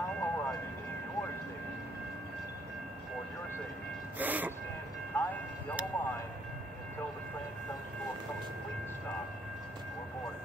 now arriving in your city. For your safety, stand behind the yellow line until the train comes to a complete stop before boarding.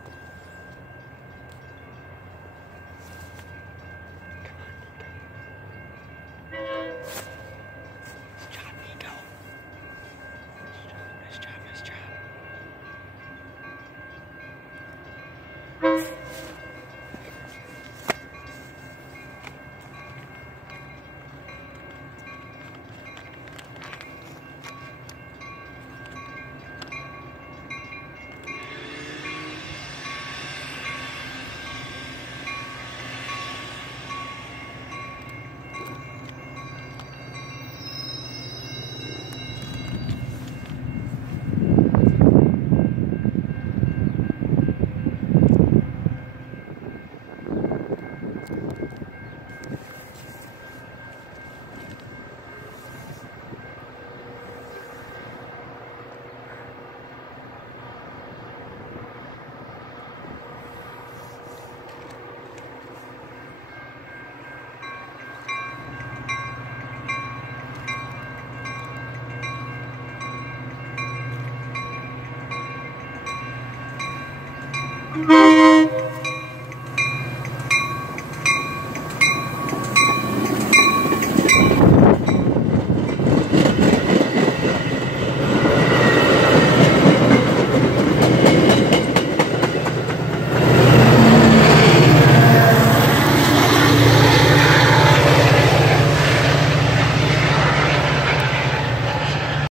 Mm-hmm.